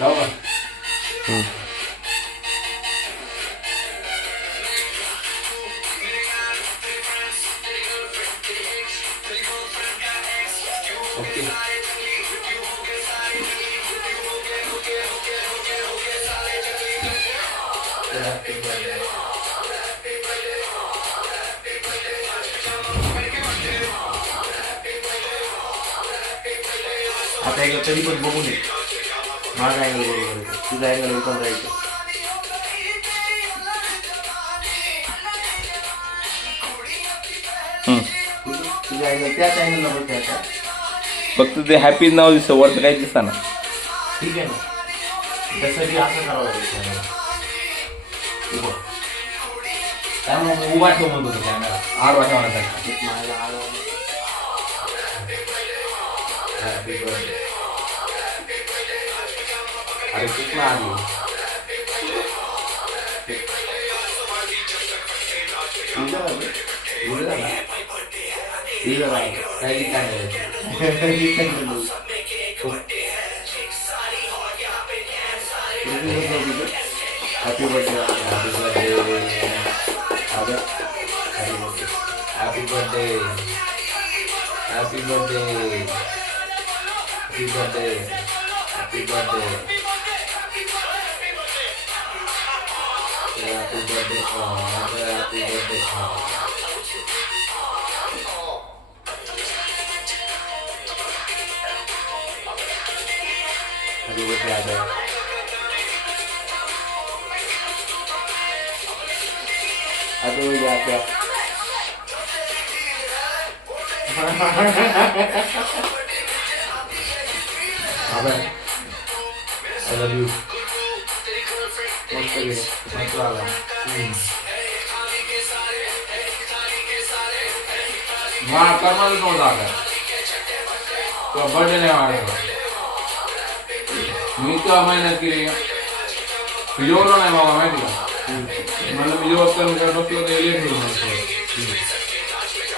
लाव का? ओके. आता एकदा तरी पण बघून ये माझा अँगल बरोबर आहे, तुझा अँगल पण राहायचं. तुझ्या अँगल त्याच अँगलला बघायचा. फक्त ते हॅपी नाव दिसतं, वरचं काही दिसतं ना. ठीक आहे ना, तसं बी असं करावं लागेल. उभं त्यामुळे उभा ठेव म्हणतो तो कॅमेरा आडवा ठेवण्यासाठी. अरे कुठला आली happy birthday. Happy birthday. Happy birthday. Happy birthday. Happy birthday. Happy birthday, happy birthday. Happy birthday, Adam. Happy birthday, Adam. Adam, I love you. मस्त आला. कर्माला नव्हता आता तो बर्थडे नाही वाढला. मी तर मेहनत केली जेवलो नाही बाबा माहिती का. मला मी जेवण बसलो तर लेट होईल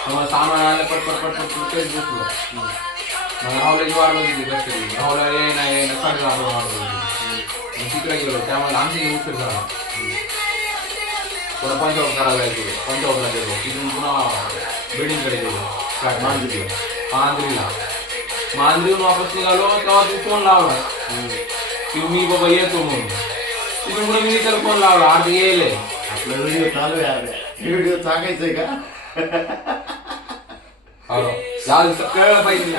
मला सामान आलं पटपट पटपट तेच बसलो. मला राहुल्याची वाट बघितली कशी राहुला ये नाही साडे वाट बघितली. तिकडे गेलो त्यामुळे आमची उशीर झाला. पुन्हा पंचावत करायला जायचो. पंचावतला गेलो तिथून पुन्हा बिल्डिंगकडे गेलो मांजरीला. मांजरीहून वापस निघालो तेव्हा तू फोन लावला की मी बाबा येतो म्हणून. तिथून पुढे मी त्याला फोन लावला अर्धी येईल. आपला व्हिडिओ चालू आहे. व्हिडिओ सांगायचंय का? कळलं पाहिजे.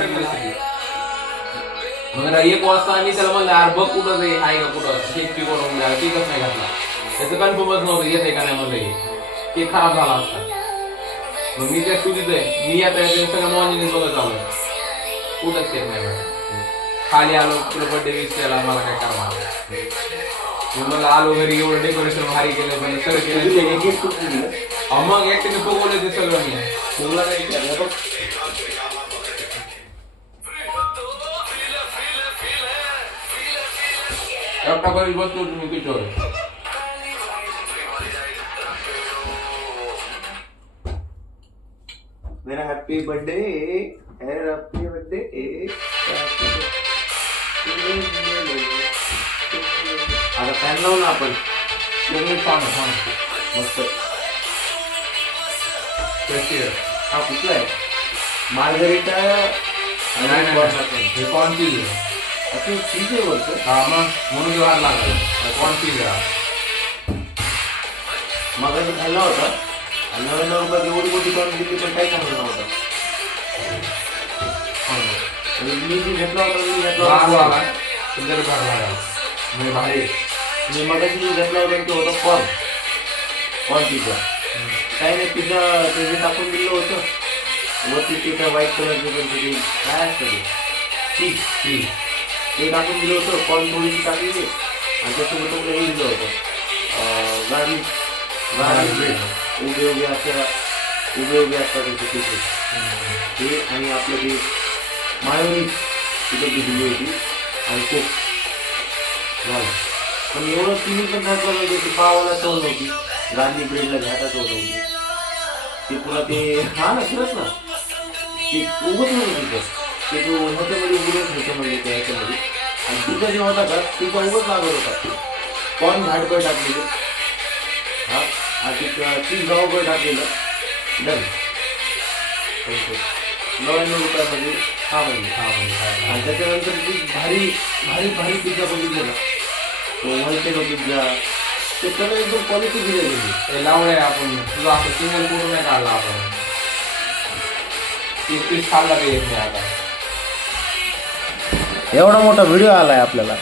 मग 1 वाजता आम्ही त्याला म्हणलं यार बघ कुठं ते आहे का कुठं केक करून केकच नाही घातला. त्याचं कन्फर्मच नव्हतं येते का नाही म्हणलं. केक खराब झाला असता. मग मी त्या स्टुडिओत आहे मी आता सगळं मॉर्निंग बघत आलो कुठंच केक नाही भेटला. खाली आलो तुला बर्थडे विश केला मला काय करा. मला आलो घरी एवढं डेकोरेशन भारी केलं सगळं केलं. मग एकट्याने बघवलं ते सगळं मी तुला काही केलं. एकटा घरी बसलो तुम्ही पिचवर. मेरा हैप्पी बर्थडे. Happy birthday. आता फॅन लावू ना आपण. मस्त हा कुठला आहे? मार्गरिटा. हे कॉर्न चीज आहे. असं चीज आहे वरचं. हा मग म्हणून जो हार लागला कॉर्न चीज आहे. मग खाल्ला होता. 99 रुपयात एवढी मोठी कॉर्न दिली पण काही चांगलं नव्हतं. मी जी घेतला होता मी घेतला होता तुमच्याकडे भाग लागला म्हणजे भारी. मी मगाशी जो घेतला होता तो होता कॉर्न पिझ्झा. काही नाही पिझ्झा ते टाकून दिलं होतं वरती ते काय व्हाईट कलरचे काय असतं ते चीज ते टाकून दिलं होतं. कॉर्न थोडीशी टाकलेली आणि त्यासोबत हे दिलं होतं गार्लिक ब्रेड. उभे असतात त्याचे ते आणि आपलं ते मायोनीज तिथं दिली होती आणि कोक झालं. पण एवढं तुम्ही पण घातलं पाहिजे की पावाला चव नव्हती. गांधी ब्रेडला घाटाच होत होती ते पुन्हा ते हा ना खरंच ना ते उभंच नव्हतं तिथं. ते तो ह्याच्यामध्ये उघडच ह्याच्यामध्ये त्या ह्याच्यामध्ये आणि पिझ्झा जे होता का पिझ्झा उगच लागत होता. कॉर्न झाडपळ टाकलेलं, हा चीज गावभर टाकलेलं, डन. 99 रुपयामध्ये 6 महिने. आणि त्याच्यानंतर ती भारी भारी भारी पिझ्झा बघितले ना, तो व्हाईटेलो पिझ्झा, ते सगळं एकदम क्वालिटी दिलेली आहे. ते लावलंय आपण तुझा असं सिंगल फोटो नाही काढला आपण. पीस खाल्ला ते येत नाही आता. एवढा मोठा व्हिडिओ आलाय आपल्याला.